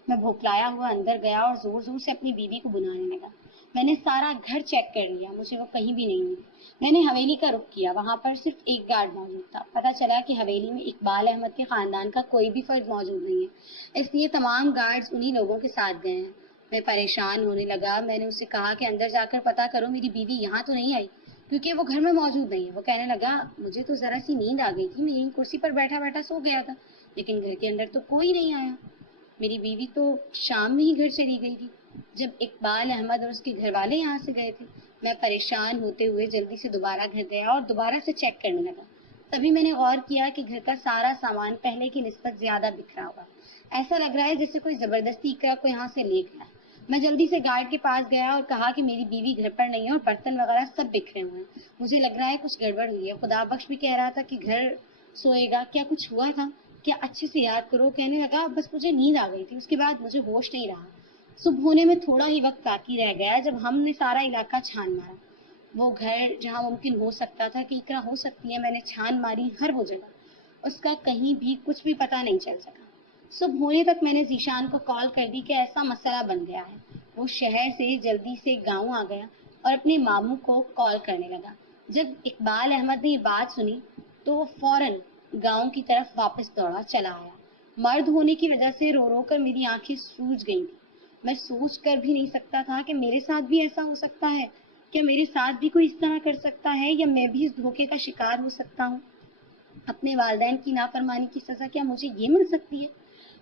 میں بھوکلایا ہوا اندر گیا اور زور زور سے اپنی بیوی کو بلانے لگا. میں نے سارا گھر چیک کر لیا, مجھے وہ کہیں بھی نہیں ملی. میں نے حویلی کا رخ کیا. وہاں پر صرف ایک گارڈ موجود تھا. پتہ چلا کہ حویلی میں اقبال احمد کے خاندان کا کوئی بھی فرد موجود نہیں ہے, اس لیے تمام گارڈز انہی لوگوں کے ساتھ گئے ہیں. میں پریشان ہونے لگا. میں نے اسے کہا کہ اندر جا کر پتہ کرو میری بیوی یہاں تو نہیں آئی, کیونکہ وہ گھر میں موجود نہیں ہے. وہ کہنے لگا مجھے تو ذرا سی نیند آ گئی تھی, میں یہیں کرسی پر بیٹھا بیٹھا سو گیا تھا, لیکن گھر کے اندر تو کوئی نہیں آیا. میری بیوی تو شام میں ہی گھر چلی گئی تھی جب اقبال احمد اور اس کے گھر والے یہاں سے گئے تھے. میں پریشان ہوتے ہوئے جلدی سے دوبارہ گھر گیا اور دوبارہ سے چیک کرنے لگا. تبھی میں نے غور کیا کہ گھر کا سارا سامان پہلے کی نسبت زیادہ بکھرا ہوا، ایسا لگ رہا ہے جیسے کوئی زبردستی اقرا کو یہاں سے لے گیا۔ میں جلدی سے گارڈ کے پاس گیا اور کہا کہ میری بیوی گھر پر نہیں ہے اور برتن وغیرہ سب بکھرے ہوئے ہیں، مجھے لگ رہا ہے کچھ گڑبڑ ہوئی ہے۔ خدا بخش بھی کہہ رہا تھا کہ گھر سوئے گا، کیا کچھ ہوا تھا؟ کیا اچھے سے یاد کرو۔ کہنے لگا بس مجھے نیند آ گئی تھی، اس کے بعد مجھے ہوش نہیں رہا۔ صبح ہونے میں تھوڑا ہی وقت باقی رہ گیا جب ہم نے سارا علاقہ چھان مارا، وہ گھر جہاں ممکن ہو سکتا تھا کہ اقرا ہو سکتی ہے، میں نے چھان ماری ہر وہ جگہ، اس کا کہیں بھی کچھ بھی پتہ نہیں چل سکا۔ صبح ہونے تک میں نے ذیشان کو کال کر دی کہ ایسا مسئلہ بن گیا ہے۔ وہ شہر سے جلدی سے گاؤں آ گیا اور اپنے ماموں کو کال کرنے لگا۔ جب اقبال احمد نے یہ بات سنی تو وہ فوراً گاؤں کی طرف واپس دوڑا چلا آیا۔ مرد ہونے کی وجہ سے رو رو کر میری آنکھیں سوج گئی تھیں۔ میں سوچ کر بھی نہیں سکتا تھا کہ میرے ساتھ بھی ایسا ہو سکتا ہے، کیا میرے ساتھ بھی کوئی اس طرح کر سکتا ہے، یا میں بھی اس دھوکے کا شکار ہو سکتا ہوں؟ اپنے والدین کی نافرمانی کی سزا کیا مجھے یہ مل سکتی ہے؟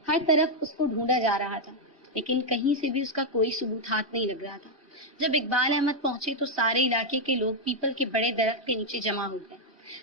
ہر طرف اس کو ڈھونڈا جا رہا تھا لیکن کہیں سے بھی اس کا کوئی ثبوت ہاتھ نہیں لگ رہا تھا۔ جب اقبال احمد پہنچے تو سارے علاقے کے لوگ پیپل کے بڑے درخت کے نیچے جمع ہو گئے۔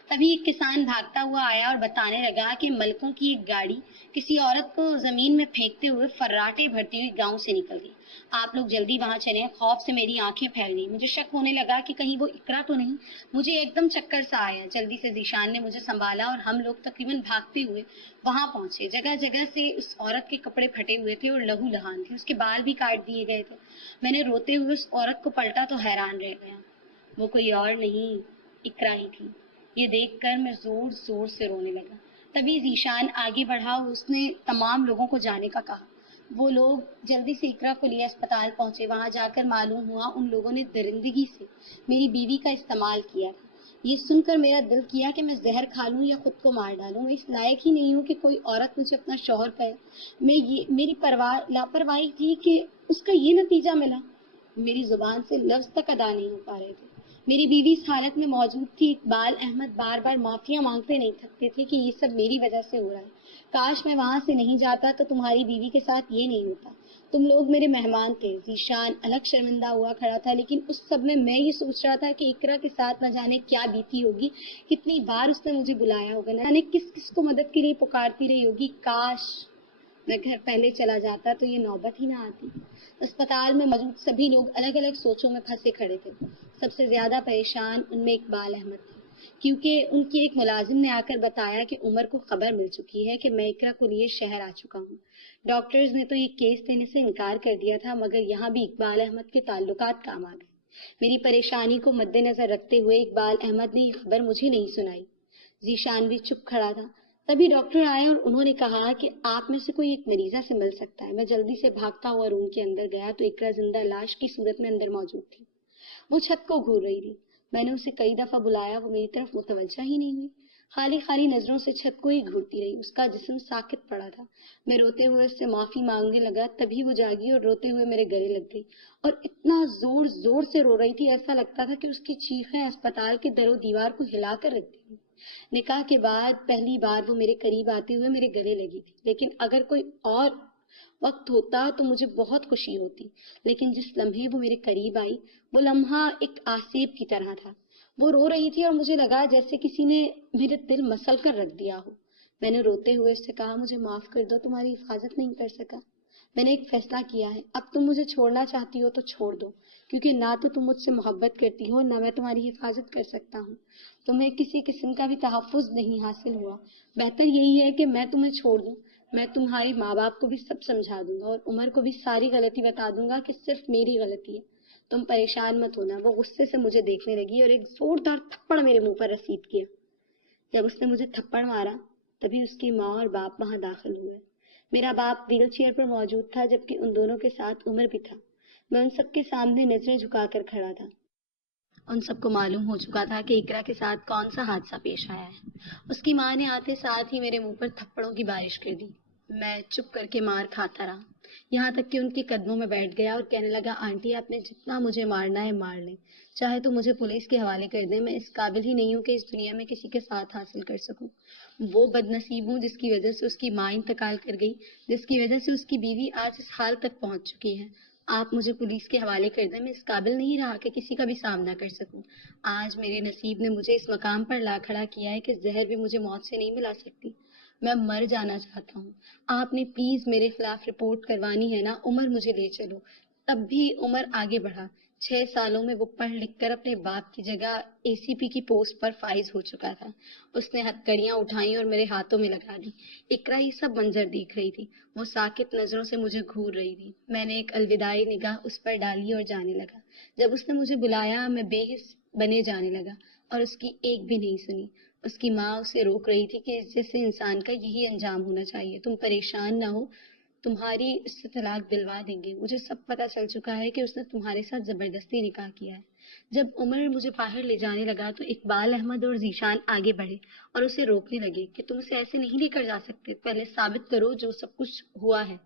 تبھی ایک کسان بھاگتا ہوا آیا اور بتانے لگا کہ ملکوں کی ایک گاڑی کسی عورت کو زمین میں پھینکتے ہوئے فراٹے بھرتی ہوئی گاؤں سے نکل گئی۔ آپ لوگ جلدی وہاں چلیں۔ خوف سے میری آنکھیں پھیل گئی، مجھے شک ہونے لگا کہ کہیں وہ اقرا تو نہیں۔ مجھے ایک دم چکر سا آیا۔ جلدی سے ذیشان نے مجھے سنبھالا اور ہم لوگ تقریباً بھاگتے ہوئے وہاں پہنچے۔ جگہ جگہ سے اس عورت کے کپڑے پھٹے ہوئے تھے اور لہو لہان تھی، اس کے بال بھی کاٹ دیے گئے تھے۔ میں نے روتے ہوئے اس عورت کو پلٹا تو حیران رہ گیا، وہ کوئی اور نہیں اقرا ہی تھی۔ یہ دیکھ کر میں زور زور سے رونے لگا۔ تبھی ذیشان آگے بڑھا اور اس نے تمام لوگوں کو جانے کا کہا۔ وہ لوگ جلدی سے اقرا کو لیے اسپتال پہنچے۔ وہاں جا کر معلوم ہوا ان لوگوں نے درندگی سے میری بیوی کا استعمال کیا تھا۔ یہ سن کر میرا دل کیا کہ میں زہر کھا لوں یا خود کو مار ڈالوں۔ میں اس لائق ہی نہیں ہوں کہ کوئی عورت مجھے اپنا شوہر کہے۔ میری لاپرواہی تھی کہ اس کا یہ نتیجہ ملا۔ میری زبان سے لفظ تک ادا نہیں ہو پا رہے تھے۔ میری بیوی اس حالت میں موجود تھی۔ اقبال احمد بار بار معافیاں مانگتے نہیں تھکتے تھے کہ یہ سب میری وجہ سے ہو رہا ہے۔ کاش میں وہاں سے نہیں جاتا تو تمہاری بیوی کے ساتھ یہ نہیں ہوتا۔ تم لوگ میرے مہمان تھے۔ ذیشان الگ شرمندہ ہوا کھڑا تھا، لیکن اس سب میں یہ سوچ رہا تھا کہ اقرا کے ساتھ نہ جانے کیا بیتی ہوگی، کتنی بار اس نے مجھے بلایا ہوگا، نہ جانے کس کس کو مدد کے لیے پکارتی رہی ہوگی۔ کاش میں گھر پہلے چلا جاتا تو یہ نوبت ہی نہ آتی۔ اسپتال میں موجود سبھی لوگ الگ الگ سوچوں میں پھنسے کھڑے تھے۔ سب سے زیادہ پریشان ان میں اقبال احمد تھے، کیونکہ ان کی ایک ملازم نے آ کر بتایا کہ عمر کو خبر مل چکی ہے کہ میں اقرا کو لیے شہر آ چکا ہوں۔ ڈاکٹرز نے تو یہ کیس دینے سے انکار کر دیا تھا، مگر یہاں بھی اقبال احمد کے تعلقات کام آ گئے۔ میری پریشانی کو مد نظر رکھتے ہوئے اقبال احمد نے یہ خبر مجھے نہیں سنائی۔ ذیشان بھی چپ کھڑا تھا۔ تبھی ڈاکٹر آئے اور انہوں نے کہا کہ آپ میں سے کوئی ایک مریضہ سے مل سکتا ہے۔ میں جلدی سے بھاگتا ہوا روم کے اندر گیا تو اقرا زندہ لاش کی صورت میں اندر موجود تھی۔ وہ چھت کو گھور رہی تھی۔ میں نے اسے کئی دفعہ بلایا، وہ میری طرف متوجہ ہی نہیں ہوئی، خالی خالی نظروں سے چھت کو ہی گھورتی رہی۔ اس کا جسم ساکت پڑا تھا۔ میں روتے ہوئے اس سے معافی مانگنے لگا، تبھی وہ جاگی اور روتے ہوئے میرے گلے لگ گئی اور اتنا زور زور سے رو رہی تھی، ایسا لگتا تھا کہ اس کی چیخیں اسپتال کے در و دیوار کو ہلا کر رکھ دی۔ نکاح کے بعد پہلی بار وہ میرے قریب آتے ہوئے میرے گلے لگی تھی، لیکن اگر کوئی اور وقت ہوتا تو مجھے بہت خوشی ہوتی، لیکن جس لمحے وہ میرے قریب آئی وہ لمحہ ایک آسیب کی طرح تھا۔ وہ رو رہی تھی اور مجھے لگا جیسے کسی نے میرے دل مسل کر رکھ دیا ہو۔ میں نے روتے ہوئے اس سے کہا، مجھے معاف کر دو، تمہاری حفاظت نہیں کر سکا۔ میں نے ایک فیصلہ کیا ہے، اب تم مجھے چھوڑنا چاہتی ہو تو چھوڑ دو، کیونکہ نہ تو تم مجھ سے محبت کرتی ہو، نہ میں تمہاری حفاظت کر سکتا ہوں۔ تمہیں کسی قسم کا بھی تحفظ نہیں حاصل ہوا۔ بہتر یہی ہے کہ میں تمہیں چھوڑ دوں۔ میں تمہارے ماں باپ کو بھی سب سمجھا دوں گا اور عمر کو بھی ساری غلطی بتا دوں گا کہ صرف میری غلطی ہے۔ تم پریشان مت ہونا۔ وہ غصے سے مجھے دیکھنے لگی اور ایک زوردار تھپڑ میرے منہ پر رسید کیا۔ جب اس نے مجھے تھپڑ مارا تبھی اس کی ماں اور باپ وہاں داخل ہوئے۔ میرا باپ ویل چیئر پر موجود تھا جبکہ ان دونوں کے ساتھ عمر بھی تھا۔ میں ان سب کے سامنے نظریں جھکا کر کھڑا تھا۔ ان سب کو معلوم ہو چکا تھا کہ اقرا کے ساتھ کون سا حادثہ پیش آیا ہے۔ اس کی ماں نے آتے ساتھ ہی میرے منہ پر تھپڑوں کی بارش کر دی۔ میں چپ کر کے مار کھاتا رہا، یہاں تک کہ ان کے قدموں میں بیٹھ گیا اور کہنے لگا، آنٹی آپ نے جتنا مجھے مارنا ہے مار لیں، چاہے تو مجھے پولیس کے حوالے کر دیں، میں اس قابل ہی نہیں ہوں کہ اس دنیا میں کسی کے ساتھ حاصل کر سکوں۔ وہ بد نصیب ہوں جس کی وجہ سے اس کی ماں انتقال کر گئی، جس کی وجہ سے اس کی بیوی آج اس حال تک پہنچ چکی ہے۔ آپ مجھے پولیس کے حوالے کر دیں، میں اس قابل نہیں رہا کہ کسی کا بھی سامنا کر سکوں۔ آج میرے نصیب نے مجھے اس مقام پر لا کھڑا کیا ہے کہ زہر بھی مجھے موت سے نہیں ملا سکتی۔ میں مر جانا چاہتا ہوں۔ آپ نے پلیز میرے خلاف رپورٹ کروانی ہے نا؟ عمر مجھے لے چلو۔ تب بھی عمر آگے بڑھا۔ 6 سالوں میں وہ پڑھ لکھ کر اپنے باپ کی جگہ ACP کی پوسٹ پر فائز ہو چکا تھا۔ اس نے ہتھکڑیاں اٹھائیں اور میرے ہاتھوں میں لگا دی۔ اقرا یہ سب منظر دیکھ رہی تھی۔ وہ ساکت نظروں سے مجھے گھور رہی تھی۔ میں نے ایک الوداعی نگاہ اس پر ڈالی اور جانے لگا۔ جب اس نے مجھے بلایا میں بے حس بنے جانے لگا اور اس کی ایک بھی نہیں سنی۔ اس کی ماں اسے روک رہی تھی کہ اس جیسے انسان کا یہی انجام ہونا چاہیے، تم پریشان نہ ہو، تمہاری اس سے طلاق دلوا دیں گے۔ مجھے سب پتہ چل چکا ہے کہ اس نے تمہارے ساتھ زبردستی نکاح کیا ہے۔ جب عمر مجھے باہر لے جانے لگا تو اقبال احمد اور ذیشان آگے بڑھے اور اسے روکنے لگے کہ تم اسے ایسے نہیں لے کر جا سکتے، پہلے ثابت کرو جو سب کچھ ہوا ہے،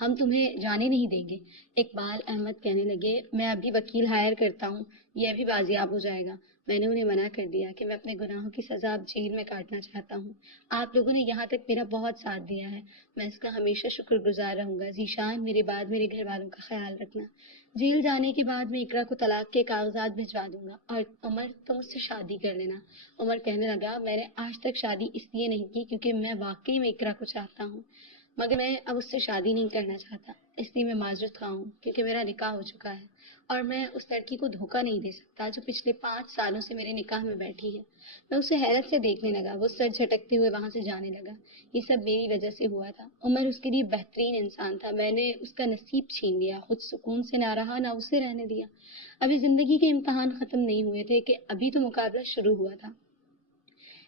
ہم تمہیں جانے نہیں دیں گے۔ اقبال احمد کہنے لگے میں ابھی وکیل ہائر کرتا ہوں، یہ ابھی بازیاب ہو جائے گا۔ میں نے انہیں منع کر دیا کہ میں اپنے گناہوں کی سزا اب جیل میں کاٹنا چاہتا ہوں۔ آپ لوگوں نے یہاں تک میرا بہت ساتھ دیا ہے، میں اس کا ہمیشہ شکر گزار رہوں گا۔ ذیشان میرے بعد میرے گھر والوں کا خیال رکھنا۔ جیل جانے کے بعد میں اقرا کو طلاق کے کاغذات بھجوا دوں گا اور عمر تم اس سے شادی کر لینا۔ عمر کہنے لگا میں نے آج تک شادی اس لیے نہیں کی کیونکہ میں واقعی میں اقرا کو چاہتا ہوں، مگر میں اب اس سے شادی نہیں کرنا چاہتا، اس لیے میں معذرت خواہ ہوں کیونکہ میرا نکاح ہو چکا ہے اور میں اس لڑکی کو دھوکہ نہیں دے سکتا جو پچھلے 5 سالوں سے میرے نکاح میں بیٹھی ہے۔ میں اسے حیرت سے دیکھنے لگا، وہ سر جھٹکتے ہوئے وہاں سے جانے لگا۔ یہ سب میری وجہ سے ہوا تھا۔ عمر اس کے لیے بہترین انسان تھا، میں نے اس کا نصیب چھین لیا، خود سکون سے نہ رہا نہ اسے رہنے دیا۔ ابھی زندگی کے امتحان ختم نہیں ہوئے تھے کہ ابھی تو مقابلہ شروع ہوا تھا۔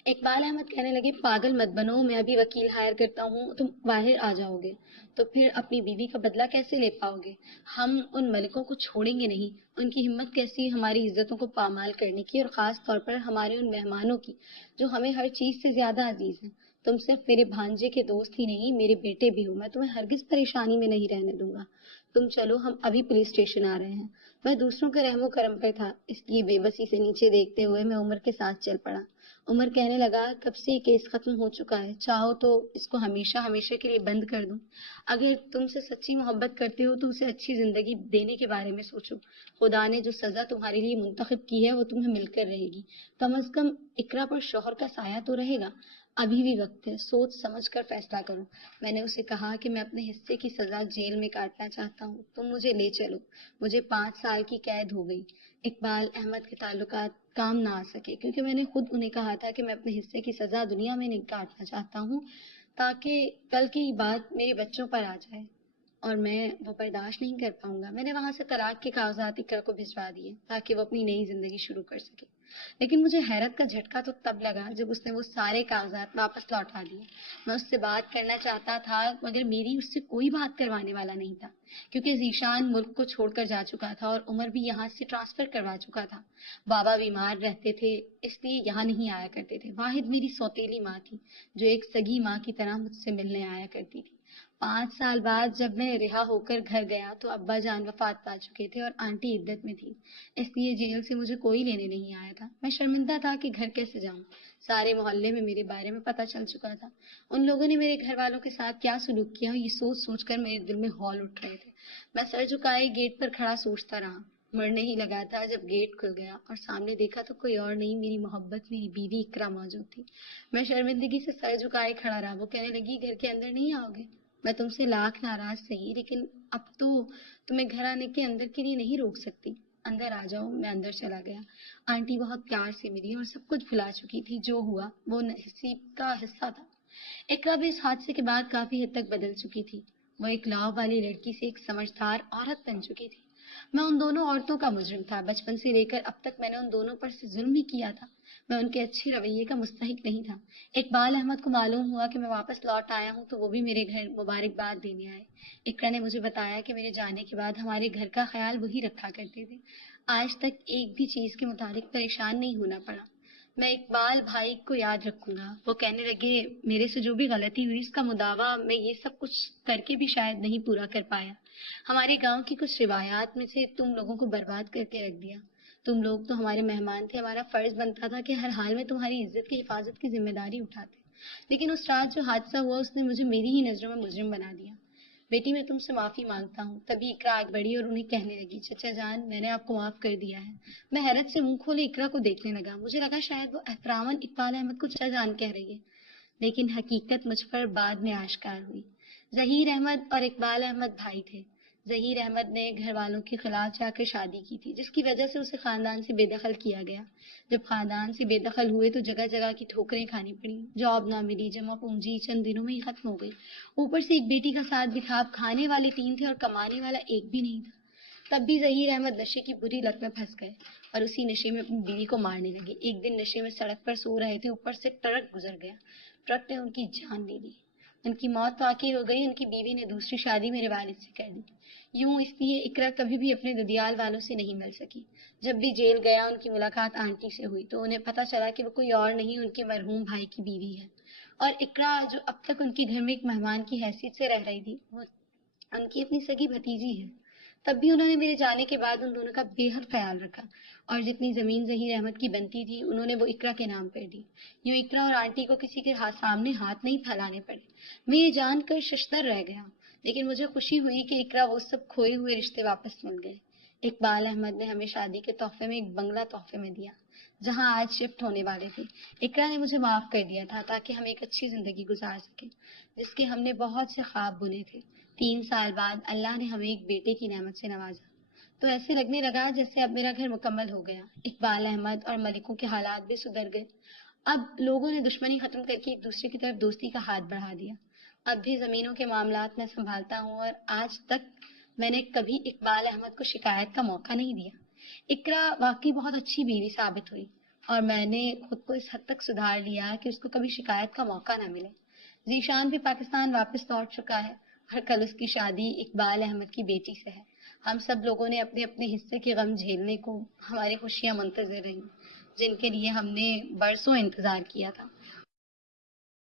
اقبال احمد کہنے لگے پاگل مت بنو، میں ابھی وکیل ہائر کرتا ہوں، تم باہر آ جاؤ گے تو پھر اپنی بیوی کا بدلہ کیسے لے پاؤ گے؟ ہم ان ملکوں کو چھوڑیں گے نہیں، ان کی ہمت کیسی ہماری عزتوں کو پامال کرنے کی، اور خاص طور پر ہمارے ان مہمانوں کی جو ہمیں ہر چیز سے زیادہ عزیز ہیں۔ تم صرف میرے بھانجے کے دوست ہی نہیں، میرے بیٹے بھی ہو، میں تمہیں ہرگز پریشانی میں نہیں رہنے دوں گا۔ تم چلو، ہم ابھی پولیس اسٹیشن آ رہے ہیں۔ میں دوسروں کے رحم و کرم پر تھا، اس لیے بے بسی سے نیچے دیکھتے ہوئے میں عمر کے ساتھ چل پڑا۔ عمر کہنے لگا کب سے یہ کیس ختم ہو چکا ہے، چاہو تو اس کو ہمیشہ ہمیشہ کے لیے بند کر دوں۔ اگر تم سے سچی محبت کرتے ہو تو اسے اچھی زندگی دینے کے بارے میں سوچو۔ خدا نے جو سزا تمہارے لیے منتخب کی ہے وہ تمہیں مل کر رہے گی، کم از کم اقرا پر شوہر کا سایہ تو رہے گا۔ ابھی بھی وقت ہے، سوچ سمجھ کر فیصلہ کرو۔ میں نے اسے کہا کہ میں اپنے حصے کی سزا جیل میں کاٹنا چاہتا ہوں، تم مجھے لے چلو، مجھے 5 سال کی قید ہو گئی۔ اقبال احمد کے تعلقات کام نہ آ سکے کیونکہ میں نے خود انہیں کہا تھا کہ میں اپنے حصے کی سزا دنیا میں نہیں کاٹنا چاہتا ہوں تاکہ کل کی بات میرے بچوں پر آ جائے اور میں وہ برداشت نہیں کر پاؤں گا۔ میں نے وہاں سے طلاق کے کاغذات اقرا کو بھجوا دیے تاکہ وہ اپنی نئی زندگی شروع کر سکے، لیکن مجھے حیرت کا جھٹکا تو تب لگا جب اس نے وہ سارے کاغذات واپس لوٹا دیے۔ میں اس سے بات کرنا چاہتا تھا مگر میری اس سے کوئی بات کروانے والا نہیں تھا کیونکہ ذیشان ملک کو چھوڑ کر جا چکا تھا اور عمر بھی یہاں سے ٹرانسفر کروا چکا تھا۔ بابا بیمار رہتے تھے اس لیے یہاں نہیں آیا کرتے تھے۔ واحد میری سوتیلی ماں تھی جو ایک سگی ماں کی طرح مجھ سے ملنے آیا کرتی تھی۔ 5 سال بعد جب میں رہا ہو کر گھر گیا تو ابا جان وفات پا چکے تھے اور آنٹی عدت میں تھی، اس لیے جیل سے مجھے کوئی لینے نہیں آیا تھا۔ میں شرمندہ تھا کہ گھر کیسے جاؤں، سارے محلے میں میرے بارے میں پتہ چل چکا تھا۔ ان لوگوں نے میرے گھر والوں کے ساتھ کیا سلوک کیا یہ سوچ سوچ کر میرے دل میں ہول اٹھ رہے تھے۔ میں سر جھکائے گیٹ پر کھڑا سوچتا رہا، مرنے ہی لگا تھا جب گیٹ کھل گیا اور سامنے دیکھا تو کوئی اور نہیں، میری محبت میری بیوی اقرا موجود تھی۔ میں شرمندگی سے سر جھکائے کھڑا رہا۔ وہ کہنے لگی گھر کے اندر نہیں آؤ گے؟ میں تم سے لاکھ ناراض صحیح لیکن اب تو تمہیں گھر آنے کے اندر کے لیے نہیں روک سکتی، اندر آ جاؤ۔ میں اندر چلا گیا۔ آنٹی بہت پیار سے ملی اور سب کچھ بھلا چکی تھی، جو ہوا وہ نصیب کا حصہ تھا۔ اقرا بھی اس حادثے کے بعد کافی حد تک بدل چکی تھی، وہ ایک لاؤ والی لڑکی سے ایک سمجھدار عورت بن چکی تھی۔ میں ان دونوں عورتوں کا مجرم تھا، بچپن سے لے کر اب تک میں نے ان دونوں پر سے ظلم ہی کیا تھا، میں ان کے اچھے رویے کا مستحق نہیں تھا۔ اقبال احمد کو معلوم ہوا کہ میں واپس لوٹ آیا ہوں تو وہ بھی میرے گھر مبارکباد دینے آئے۔ اقرا نے مجھے بتایا کہ میرے جانے کے بعد ہمارے گھر کا خیال وہی رکھا کرتے تھے، آج تک ایک بھی چیز کے متعلق پریشان نہیں ہونا پڑا۔ میں اقبال بھائی کو یاد رکھوں گا۔ وہ کہنے لگے میرے سے جو بھی غلطی ہوئی اس کا مداوع میں یہ سب کچھ کر کے بھی شاید نہیں پورا کر پایا۔ ہمارے گاؤں کی کچھ روایات میں سے تم لوگوں کو برباد کر کے رکھ دیا۔ تم لوگ تو ہمارے مہمان تھے، ہمارا فرض بنتا تھا کہ ہر حال میں تمہاری عزت کی حفاظت کی ذمہ داری اٹھاتے، لیکن اس رات جو حادثہ ہوا اس نے مجھے میری ہی نظروں میں مجرم بنا دیا۔ بیٹی میں تم سے معافی مانگتا ہوں. تبھی اقرا آگ بڑھی اور انہیں کہنے لگی چچا جان میں نے آپ کو معاف کر دیا ہے. میں حیرت سے منہ کھولے اقرا کو دیکھنے لگا. مجھے لگا شاید وہ احتراماً اقبال احمد کو چچا جان کہہ رہی ہے، لیکن حقیقت مجھ پر بعد میں آشکار ہوئی. ظہیر احمد اور اقبال احمد بھائی تھے. ظہیر احمد نے گھر والوں کے خلاف جا کر شادی کی تھی، جس کی وجہ سے اسے خاندان سے بے دخل کیا گیا. جب خاندان سے بے دخل ہوئے تو جگہ جگہ کی ٹھوکریں کھانی پڑی، جاب نہ ملی، جمع پونجی چند دنوں میں ہی ختم ہو گئی. اوپر سے ایک بیٹی کا ساتھ بھی تھا. اب کھانے والے 3 تھے اور کمانے والا ایک بھی نہیں تھا. تب بھی ظہیر احمد نشے کی بری لت میں پھنس گئے اور اسی نشے میں اپنی بیوی کو مارنے لگے. ایک دن نشے میں سڑک پر سو رہے تھے، اوپر سے ٹرک گزر گیا. ٹرک نے ان کی جان لے لی. ان کی موت واقع ہو گئی. ان کی بیوی نے دوسری شادی میرے والد سے کر دی. یوں اس لیے اقرا کبھی بھی اپنے ددیال والوں سے نہیں مل سکی. جب بھی جیل گیا ان کی ملاقات آنٹی سے ہوئی تو انہیں پتہ چلا کہ وہ کوئی اور نہیں ان کے مرحوم بھائی کی بیوی ہے. اور اقرا جو اب تک ان کے گھر میں ایک مہمان کی حیثیت سے رہ رہی تھی، وہ ان کی اپنی سگی بھتیجی ہے. تب بھی انہوں نے میرے جانے کے بعد ان دونوں کا بے حد خیال رکھا اور جتنی زمین ظہیر احمد کی بنتی تھی انہوں نے وہ اقرا کے نام پر دی. یوں اقرا اور آنٹی کو کسی کے سامنے ہاتھ نہیں پھیلانے پڑے. میں یہ جان کر ششدر رہ گیا، لیکن مجھے خوشی ہوئی کہ اقرا وہ سب کھوئے ہوئے رشتے واپس مل گئے. اقبال احمد نے ہمیں شادی کے تحفے میں ایک بنگلہ تحفے میں دیا جہاں آج شفٹ ہونے والے تھے. اقرا نے مجھے معاف کر دیا تھا تاکہ ہم ایک اچھی زندگی گزار سکیں جس کے ہم نے بہت سے خواب بنے تھے. 3 سال بعد اللہ نے ہمیں ایک بیٹے کی نعمت سے نوازا تو ایسے لگنے لگا جیسے اب میرا گھر مکمل ہو گیا. اقبال احمد اور ملکوں کے حالات بھی سدھر گئے. اب لوگوں نے دشمنی ختم کر کے ایک دوسرے کی طرف دوستی کا ہاتھ بڑھا دیا. اب بھی زمینوں کے معاملات میں سنبھالتا ہوں اور آج تک میں نے کبھی اقبال احمد کو شکایت کا موقع نہیں دیا. اقرا واقعی بہت اچھی بیوی ثابت ہوئی اور میں نے خود کو اس حد تک سدھار لیا کہ اس کو کبھی شکایت کا موقع نہ ملے. ذیشان بھی پاکستان واپس لوٹ چکا ہے اور کل اس کی شادی اقبال احمد کی بیٹی سے ہے. ہم سب لوگوں نے اپنے اپنے حصے کے غم جھیلنے کو ہماری خوشیاں منتظر رہیں جن کے لیے ہم نے برسوں انتظار کیا تھا.